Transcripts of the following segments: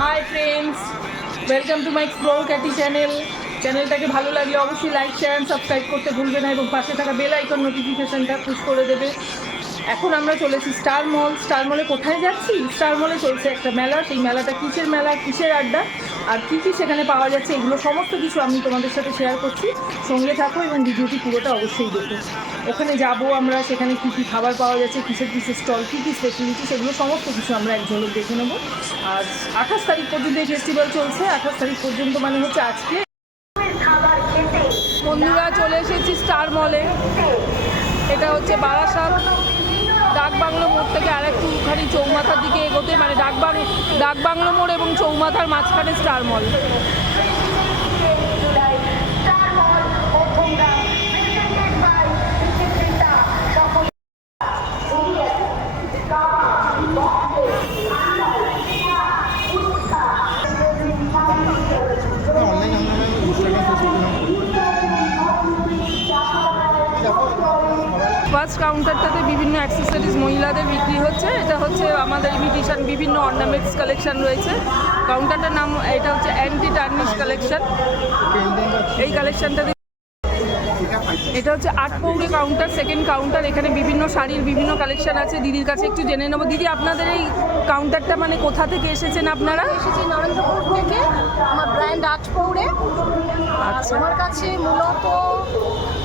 High friends, welcome to my explore Katie চ্যানেলটাকে ভালো লাগলে অবশ্যই লাইক শেয়ার অ্যান্ড সাবস্ক্রাইব করতে ভুলবে না এবং পাশে থাকা বেল আইকন নোটিফিকেশানটা পুশ করে দেবে। এখন আমরা চলেছি স্টার মলে। কোথায় যাচ্ছি? স্টার মলে চলছে একটা মেলা। সেই মেলাটা কিসের মেলা, কিসের আড্ডা আর কী কী সেখানে পাওয়া যাচ্ছে, এগুলো সমস্ত কিছু আমি তোমাদের সাথে শেয়ার করছি। সঙ্গে থাকো এবং ভিডিওটি পুরোটা অবশ্যই দেখো। ওখানে যাব আমরা, সেখানে কী কী খাবার পাওয়া যাচ্ছে, কিসের স্টল, কী কী স্পেশালিটি, সেগুলো সমস্ত কিছু আমরা এক ঝলক দেখে নেবো। আর 28 তারিখ পর্যন্ত এই ফেস্টিভ্যাল চলছে। 28 তারিখ পর্যন্ত মানে হচ্ছে আজকে। বন্ধুরা, চলে এসেছি স্টার মলে। এটা হচ্ছে বারাসাত ডাকবাংলো মোড় থেকে আর একটুখানি চৌমাথার দিকে এগোতে, মানে ডাকবাংলো মোড় এবং চৌমাথার মাঝখানে স্টার মল। ফার্স্ট কাউন্টারটাতে বিভিন্ন অ্যাক্সেসরিজ মহিলাদের বিক্রি হচ্ছে। এটা হচ্ছে আমাদের ইমিটেশন বিভিন্ন অর্নামেন্টস কালেকশন রয়েছে। কাউন্টারটার নাম এটা হচ্ছে অ্যান্টি টার্নিশ কালেকশন। এই কালেকশনটাতে এটা হচ্ছে 8 পৌরে কাউন্টার, সেকেন্ড কাউন্টার। এখানে বিভিন্ন শাড়ির বিভিন্ন কালেকশন আছে। দিদির কাছে একটু জেনে নেবো। দিদি, আপনাদের এই কাউন্টারটা মানে কোথা থেকে এসেছেন আপনারা? এসেছি নরেন্দ্রপুর থেকে, আমার ব্র্যান্ড 8 পৌরে। আচ্ছা, আমার কাছে মূলত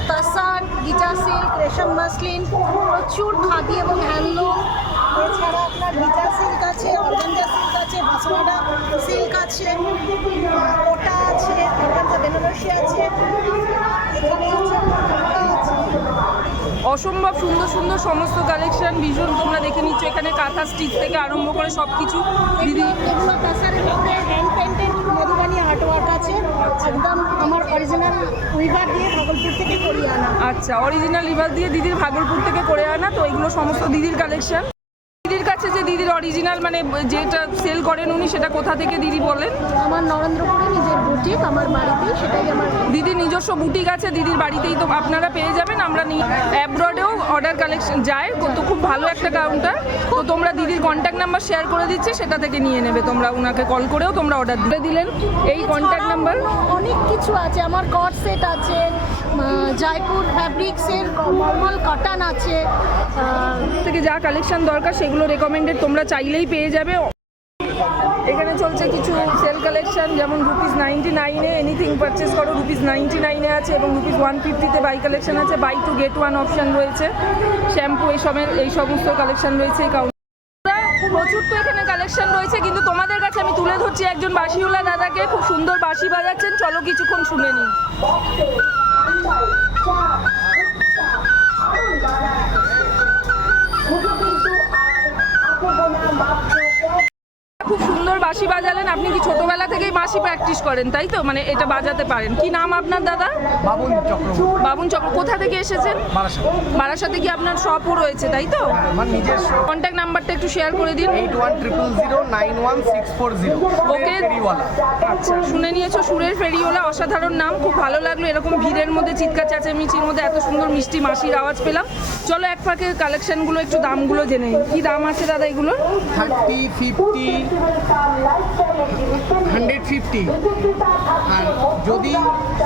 তাসার, গিটা সিল্ক, রেশম মাসলিন, প্রচুর খাদি এবং হ্যান্ডলুম। এছাড়া আপনার গিটা সিল্ক আছে, অর্গানজা সিল্ক আছে, বাসমাডা সিল্ক আছে, কোটা আছে, অর্গানজা বেনারসি আছে, এখানে আছে কোটা আছে। অসম্ভব সুন্দর সুন্দর সমস্ত কালেকশন ভীষণ তোমরা দেখে নিচ্ছ। এখানে কাঁথা স্টিচ থেকে আরম্ভ করে সব কিছু। দিদি, এগুলো তাসারের মধ্যে হ্যান্ড পেন্টেড মধুবানি হার্টওয়ার্ক আছে, একদম আমার অরিজিনাল উইভার দিয়ে ভাগলপুর থেকে করে আনা। আচ্ছা, অরিজিনাল রিভার দিয়ে দিদির ভাগলপুর থেকে করে আনা। তো এগুলো সমস্ত দিদির কালেকশন। দিদির কাছে যে দিদির অরিজিনাল মানে যেটা সেল করেন উনি, সেটা কোথা থেকে দিদি বলেন? আমার নরেন্দ্রপুরে নিজের বুটিক, আমার বাড়িতেই, সেটাই আমার দিদির নিজস্ব বুটিক আছে, দিদির বাড়িতেই তো আপনারা পেয়ে যাবেন। আমরা অ্যাব্রডেও অর্ডার কালেকশন যায়, তো খুব ভালো একটা কাউন্টার। তো তোমরা দিদির কন্ট্যাক্ট নাম্বার শেয়ার করে দিচ্ছি, সেটা থেকে নিয়ে নেবে। তোমরা ওনাকে কল করেও তোমরা অর্ডার দিলেন। এই কন্ট্যাক্ট নাম্বার অনেক কিছু আছে। আমার কট সেট আছে, জয়পুর ফ্যাব্রিক্সের মলমল কটন আছে, থেকে যা কালেকশন দরকার সেগুলো রেকমেন্ডেড, তোমরা চাইলেই পেয়ে যাবে। এখানে চলছে কিছু সেল কালেকশন, যেমন ₹99-এ এনিথিং পারচেস করো ₹99-এ আছে এবং ₹150-তে বাই কালেকশন আছে। Buy two get one option রয়েছে। শ্যাম্পু এই সমস্ত কালেকশন রয়েছে এই কাউন্টারে। প্রচুর তো এখানে কালেকশন রয়েছে, কিন্তু তোমাদের কাছে আমি তুলে ধরছি একজন বাঁশিওয়ালা দাদাকে, খুব সুন্দর বাঁশি বাজাচ্ছেন। চলো কিছুক্ষণ শুনে নিই। খুব সুন্দর বাঁশি বাজালেন। আপনি কি ছোটবেলা থেকেই বাঁশি প্র্যাকটিস করেন, তাই তো? মানে এটা বাজাতে পারেন। কি নাম আপনার দাদা? বাবুন চক্র। কোথা থেকে এসেছেন? বারাসাতে। কি আপনার শপও রয়েছে, তাই তো? কন্ট্যাক্ট নাম্বারটা একটু শেয়ার করে দিন। 8100091640। ওকে, আচ্ছা, শুনে নিয়েছো, সুরের ফেরিওয়ালা। অসাধারণ নাম, খুব ভালো লাগলো। এরকম ভিড়ের মধ্যে, চিৎকার চেঁচামেচির মধ্যে এত সুন্দর মিষ্টি মাসির আওয়াজ পেলাম। চলো এক ফাঁকে কালেকশনগুলো একটু দামগুলো জেনে নিই। কি দাম আছে দাদা এগুলো? 30, 50, 150। আর যদি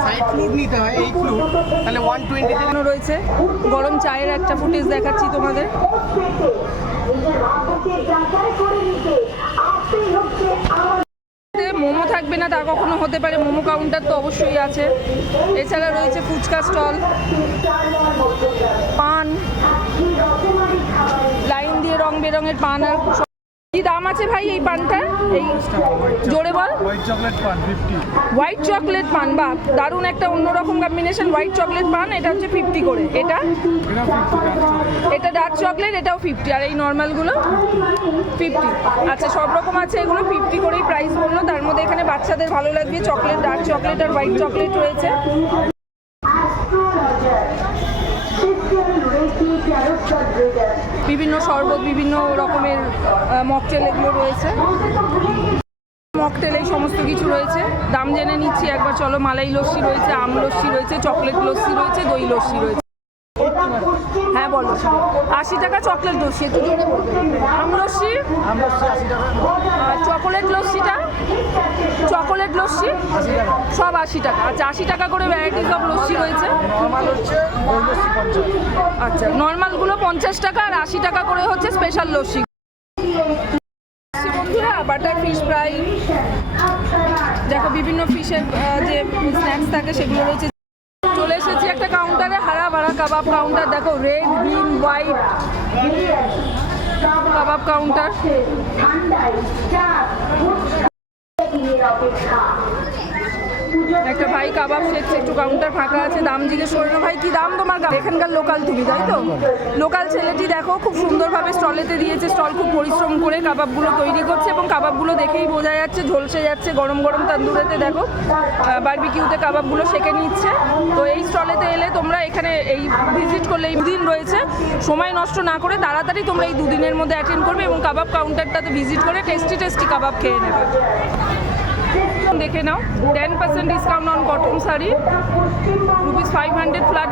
সাইড ফ্লুট নিতে হয়, এই ফ্লুট, তাহলে 120 রয়েছে। গরম চায়ের একটা ফুটেজ দেখাচ্ছি তোমাদের। মোমো থাকবে না তা কখনো হতে পারে, মোমো কাউন্টার তো অবশ্যই আছে। এছাড়া রয়েছে ফুচকা স্টল, পান, লাইন দিয়ে রং বেরঙের পান। আর কি দাম আছে ভাই এই পানটার? এই জোরে বল। হোয়াইট চকলেট পান, বা দারুণ একটা অন্যরকম কম্বিনেশন। হোয়াইট চকলেট পান, এটা হচ্ছে 50 করে। এটা ডার্ক চকলেট, এটাও 50। আর এই নর্মালগুলো 50। আচ্ছা, সব রকম আছে, এগুলো 50 করেই প্রাইস বললো। তার মধ্যে এখানে বাচ্চাদের ভালো লাগবে চকলেট, ডার্ক চকলেট আর হোয়াইট চকলেট রয়েছে। বিভিন্ন শরবত, বিভিন্ন রকমের মকটেল এগুলো রয়েছে। মকটেল এই সমস্ত কিছু রয়েছে। দাম জেনে নিচ্ছি একবার, চলো। মালাই লস্যি রয়েছে, আম লস্যি রয়েছে, চকলেট লস্যি রয়েছে, দই লস্যি রয়েছে। হ্যাঁ বলো। 80 টাকা চকলেট লস্যি, একটু জোরে বলবে। আম লস্যি 80 টাকা। আর চকলেট লস্যিটা প্লেট লস্যি? 80 টাকা। সব 80 টাকা। আচ্ছা 80 টাকা করে ভ্যারাইটিস অফ লস্যি রয়েছে। নর্মাল হচ্ছে দই লস্যি 50। আচ্ছা নর্মালগুলো 50 টাকা আর 80 টাকা করে হচ্ছে স্পেশাল লস্যি। বন্ধুরা বাটার ফিশ ফ্রাই, দেখো বিভিন্ন ফিশের যে স্ন্যাক্স থাকে সেগুলো রয়েছে। চলে এসেছি একটা কাউন্টারে, হারা ভাড়া কাবাব কাউন্টার। দেখো রেড গ্রিন হোয়াইট কাবাব কাউন্টার। একটা ভাই কাবাব শেখছে, একটু কাউন্টার ফাঁকা আছে। দাম জিজ্ঞেস করে না, ভাই কি দাম তোমার? এখানকার লোকাল তুমি, তাই তো? লোকাল ছেলেটি দেখো খুব সুন্দরভাবে স্টলেতে দিয়েছে। স্টল খুব পরিশ্রম করে কাবাবগুলো তৈরি করছে এবং কাবাবগুলো দেখেই বোঝা যাচ্ছে ঝলসে যাচ্ছে। গরম গরম তান্দুরেতে দেখো বারবিকিউতে কাবাবগুলো সেঁকে নিচ্ছে। তো এই স্টলেতে এলে তোমরা এখানে এই ভিজিট করলে, এই দুদিন রয়েছে, সময় নষ্ট না করে তাড়াতাড়ি তোমরা এই দুদিনের মধ্যে অ্যাটেন্ড করবে এবং কাবাব কাউন্টারটাতে ভিজিট করে টেস্টি কাবাব খেয়ে নেবে। দেখে নাও 10% discount on cotton sari, ₹500 flat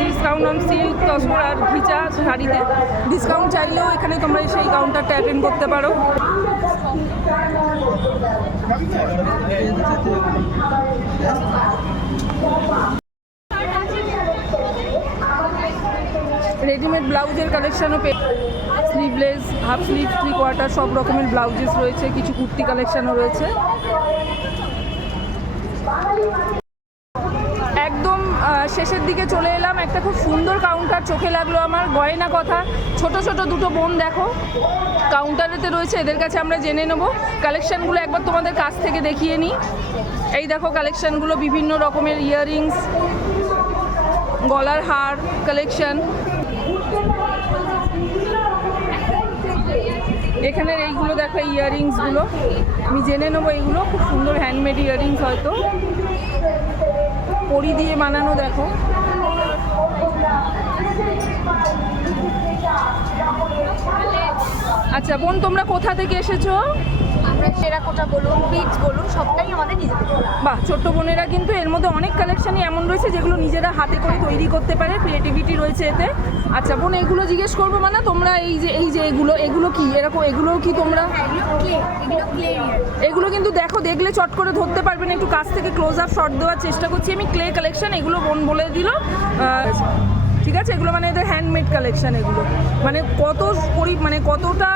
discount on silk tussar আর ঘিচা শাড়িতে। ডিসকাউন্ট চাইলেও এখানে তোমরা সেই কাউন্টারটা অ্যাটেন্ড করতে পারো। রেডিমেড ব্লাউজের কালেকশনও স্লিভলেস, হাফ স্লিভ, 3/4 সব রকমের ব্লাউজেস রয়েছে। কিছু কুর্তি কালেকশনও রয়েছে। একদম শেষের দিকে চলে এলাম। একটা খুব সুন্দর কাউন্টার চোখে লাগলো আমার, গয়না কথা। ছোট ছোট দুটো বোন দেখো কাউন্টারেতে রয়েছে, এদের কাছে আমরা জেনে নেবো কালেকশনগুলো। একবার তোমাদের কাছ থেকে দেখিয়ে নিই। এই দেখো কালেকশনগুলো, বিভিন্ন রকমের ইয়াররিংস, গলার হার কালেকশন। এখানের এইগুলো দেখো ইয়াররিংসগুলো, আমি জেনে নেবো। এইগুলো খুব সুন্দর হ্যান্ডমেড ইয়াররিংস, হয়তো পরি দিয়ে বানানো। দেখো আচ্ছা বোন, তোমরা কোথা থেকে এসেছো? আমরা টেরাকোটা বলুন, বিটস বলুন, সবটাই আমাদের নিজেদের। বাহ, ছোট্ট বোনেরা কিন্তু এর মধ্যে অনেক কালেকশনই এমন রয়েছে যেগুলো নিজেরা হাতে করে তৈরি করতে পারে, ক্রিয়েটিভিটি রয়েছে এতে। আচ্ছা বোন, এগুলো জিজ্ঞেস করবো মানে তোমরা এই যে এগুলো কি এরকম, এগুলো কি তোমরা? এগুলো কিন্তু দেখো, দেখলে চট করে ধরতে পারবে না, একটু কাছ থেকে ক্লোজ আপ শট দেওয়ার চেষ্টা করছি আমি। ক্লে কালেকশন এগুলো বোন বলে দিল। ঠিক আছে, এগুলো মানে এদের হ্যান্ডমেড কালেকশন। এগুলো মানে কতটা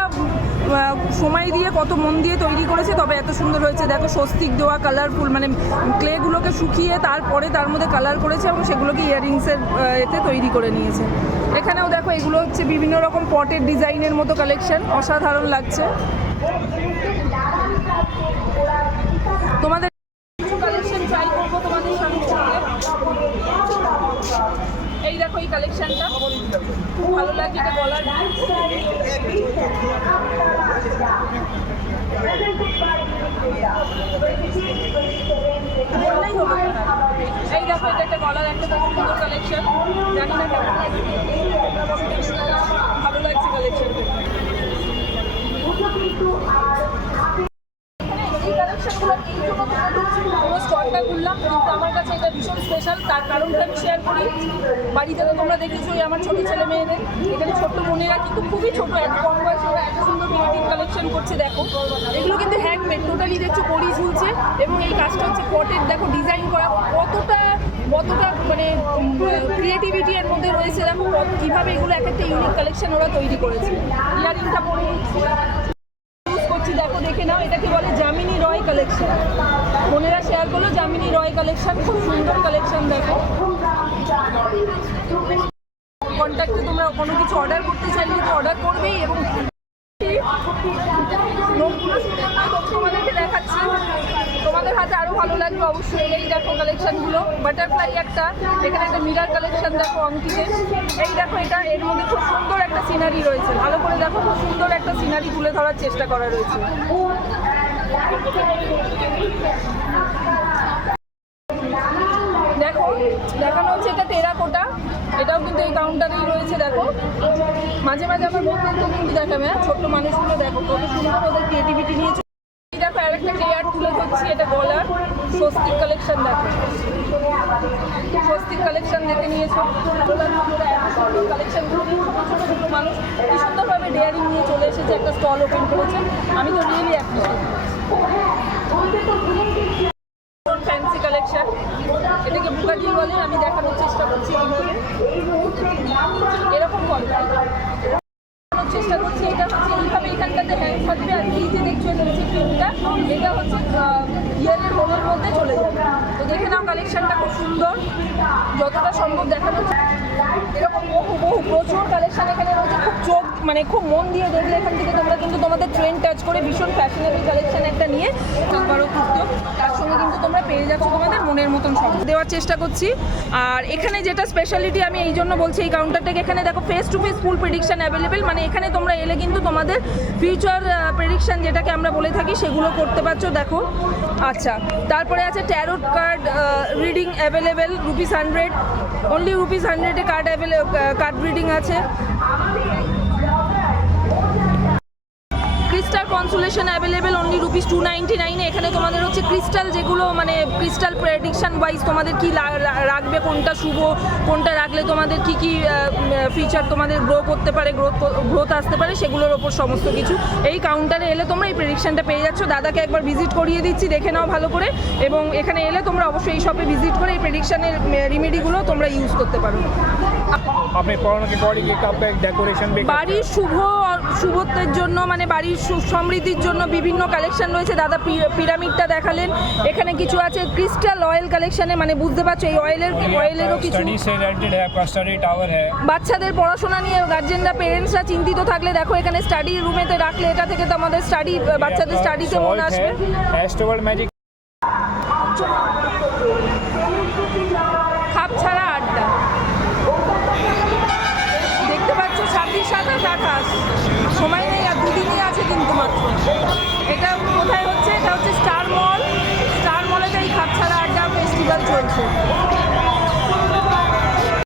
সময় দিয়ে, কত মন দিয়ে তৈরি করেছে, তবে এত সুন্দর হয়েছে। দেখো স্বস্তিক দেওয়া, কালারফুল, মানে ক্লেগুলোকে শুকিয়ে তারপরে তার মধ্যে কালার করেছে এবং সেগুলোকে ইয়াররিংসের এতে তৈরি করে নিয়েছে। এখানেও দেখো এগুলো হচ্ছে বিভিন্ন রকম পটের ডিজাইনের মতো কালেকশন, অসাধারণ লাগছে। তোমাদের কিছু কালেকশন ট্রাই করবো তোমাদের সামনে। এই দেখো এই কালেকশনটা খুব ভালো লাগে, এটা গলার। এই দেখো এটা একটা গলার একটা খুব সুন্দর কালেকশন, জানি না কেমন ভালো লাগছে কালেকশনটা। এই কালেকশনগুলো পুরো স্টলটা ঘুরলাম, কিন্তু আমার কাছে এটা ভীষণ স্পেশাল। তার কারণটা আমি শেয়ার করি। বাড়িতে তো তোমরা দেখেছোই আমার ছোটো ছেলে মেয়েদের, এখানে ছোট্ট বোনেরা কিন্তু খুবই ছোটো, এত কম বয়সে ওরা এত সুন্দর ক্রিয়েটিভ কালেকশন করছে। দেখো এগুলো কিন্তু হ্যান্ডমেড, টোটালি দেখছো কড়ি ঝুলছে এবং এই কাজটা হচ্ছে পটের। দেখো ডিজাইন করা, কতটা মানে ক্রিয়েটিভিটি এর মধ্যে রয়েছে। দেখো কীভাবে এগুলো এক একটা ইউনিক কালেকশন ওরা তৈরি করেছে। ইয়ারিংটা পরে নিচ্ছি, দেখো দেখে নাও। এটাকে বলে জামিনী রয় কালেকশন। বোনেরা শেয়ার করলো জামিনী রয় কালেকশন, খুব সুন্দর কালেকশন। দেখো কন্ট্যাক্টে তোমরা কোনো কিছু অর্ডার করতে চাইলে তো অর্ডার করবেই। এবং তোমাদেরকে দেখাচ্ছি, তোমাদের হাতে আরও ভালো লাগবে অবশ্যই। এই দেখো কালেকশনগুলো, বাটারফ্লাই একটা, এখানে একটা মিরার কালেকশন দেখো অঙ্কিতের। এই দেখো এটা, এর মধ্যে খুব সুন্দর একটা সিনারি রয়েছে, ভালো করে দেখো, খুব সুন্দর একটা সিনারি তুলে ধরার চেষ্টা করা রয়েছে। দেখো দেখানো হচ্ছে এটা টেরাকোটা, এটাও কিন্তু এই কাউন্টারেই রয়েছে। দেখো মাঝে মাঝে আমার বন্ধুদেরকে কিন্তু দেখাবে, ছোট্ট মানুষগুলো দেখো কত সুন্দর ওদের ক্রিয়েটিভিটি নিয়েছে। দেখো আরেকটা ক্লিয়ার তুলে ধরছি, এটা গলার স্বস্তিক কালেকশন। দেখো স্বস্তিক কালেকশন দেখে নিয়েছো, কালেকশনগুলো নিয়ে ছোটো ছোটো মানুষ কি সুন্দরভাবে ডেয়ারিং নিয়ে চলে এসেছে, একটা স্টল ওপেন করেছে। আমি তো রিয়েলি অ্যাপ্রিশিয়েট। বলে আমি দেখানোর চেষ্টা করছি এইভাবে এরকম করে দেখানোর চেষ্টা করছি। এটা হচ্ছে এইভাবে এখানটাতে হ্যাং থাকবে আর এই যে দেখছো নিচে পিনটা এটা হচ্ছে ইয়ারের হোলের মধ্যে চলে যাবে। তো দেখে নাও কালেকশনটা খুব সুন্দর, যতটা সম্ভব দেখানো এরকম বহু প্রচুর কালেকশন এখানে রয়েছে। খুব চোখ মানে খুব মন দিয়ে দেখলে এখান থেকে তোমরা কিন্তু তোমাদের ট্রেন্ড টাচ করে ভীষণ ফ্যাশনেবল কালেকশন একটা নিয়ে তারপরও কুর্তো তার সঙ্গে কিন্তু তোমরা পেয়ে যাচ্ছ তোমাদের মনের মতন সব দেওয়ার চেষ্টা করছি। আর এখানে যেটা স্পেশালিটি আমি এই জন্য বলছি এই কাউন্টারটাকে, এখানে দেখো face to face full prediction available, মানে এখানে তোমরা এলে কিন্তু তোমাদের ফিউচার প্রেডিকশন যেটাকে আমরা বলে থাকি সেগুলো করতে পারছো। দেখো আচ্ছা, তারপরে আছে tarot card reading available ₹100, only ₹100 card reading আছে। Crystal consultation available only ₹299। এখানে তোমাদের হচ্ছে ক্রিস্টাল যেগুলো মানে ক্রিস্টাল প্রেডিকশন ওয়াইজ তোমাদের কি রাখবে, কোনটা শুভ, কোনটা রাখলে তোমাদের কি কি ফিচার তোমাদের গ্রো করতে পারে, গ্রোথ আসতে পারে, সেগুলোর ওপর সমস্ত কিছু এই কাউন্টারে এলে তোমরা এই প্রেডিকশনটা পেয়ে যাচ্ছ। দাদাকে একবার ভিজিট করিয়ে দিচ্ছি, দেখে নাও ভালো করে, এবং এখানে এলে তোমরা অবশ্যই এই শপে ভিজিট করে এই প্রেডিকশনের রেমেডিগুলো তোমরা ইউজ করতে পারো। अपने कोरोना के अकॉर्डिंग एक आपका एक डेकोरेशन भी বাড়ির শুভত্বের জন্য মানে বাড়ির সমৃদ্ধির জন্য বিভিন্ন কালেকশন রয়েছে। দাদা পিরামিডটা দেখালেন, এখানে কিছু আছে ক্রিস্টাল অয়েল কালেকশনে, মানে বুঝতে পারছো এই অয়েলেরও কিছু। स्टडी से रिलेटेड है, आपका स्टडी टावर है। বাচ্চাদের পড়াশোনা নিয়ে গার্জেনরা পেরেন্টসরা চিন্তিত থাকলে দেখো এখানে স্টাডি রুমেতে রাখলে এটা থেকে তো আমাদের স্টাডি বাচ্চাদের স্টাডিতে মন আসবে। एस्ट्रोवर्ल्ड मैजिक খাপ ছাড়া আড্ডা দেখতে পাচ্ছ 26, 27, 28 সময় নেই আর দুদিনই আছে কিন্তু মাত্র। এটা কোথায় হচ্ছে? এটা হচ্ছে স্টার মলেতে এই খাপ ছাড়া আড্ডা ফেস্টিভ্যাল চলছে।